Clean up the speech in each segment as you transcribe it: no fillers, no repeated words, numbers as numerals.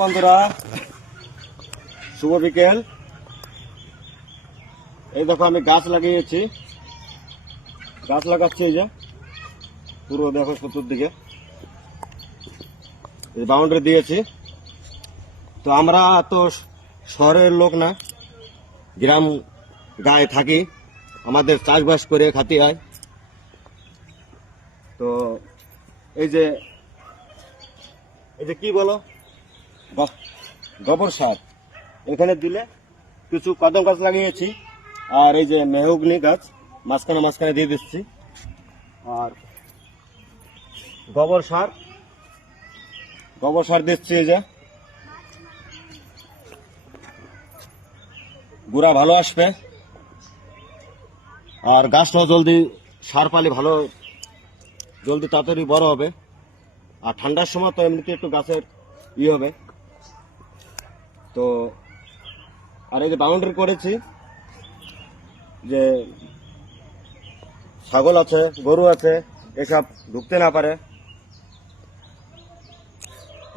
বন্ধুরা শুভ বিকেল। এই দেখো আমি গাছ লাগিয়েছি, গাছ লাগাচ্ছি। এই যে পুরো দেখো চতুর্দিকে বাউন্ডারি দিয়েছি। তো আমরা তো শহরের লোক না, গ্রাম গায়ে থাকি, আমাদের চাষবাস করে খাতে হয়। তো এই যে কি বলো, গোবর সার এখানে দিলে কিছু কদম গাছ লাগিয়েছি, আর এই যে মেহগনি গাছ মাঝখানে দিয়ে দিচ্ছি। আর গোবর সার দিচ্ছি। এই যে গুড়া ভালো আসবে, আর গাছটাও জলদি সার পালি ভালো, জলদি তাড়াতাড়ি বড় হবে। আর ঠান্ডার সময় তো এমনিতে একটু গাছের হবে। তো আর এই যে বাউন্ডারি করেছি, যে ছাগল আছে, গরু আছে, এসব ঢুকতে না পারে,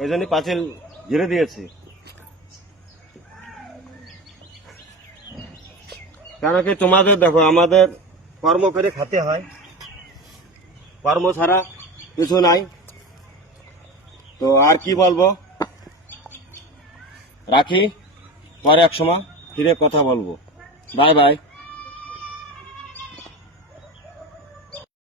এই জন্যই পাঁচিল ঘিরে দিয়েছি। কেন কি তোমাদের দেখো, আমাদের কর্ম করে খেতে হয়, কর্ম ছাড়া কিছু নাই। তো আর কি বলবো, রাখি, পরে এক সময় ফিরে কথা বলবো। Bye bye.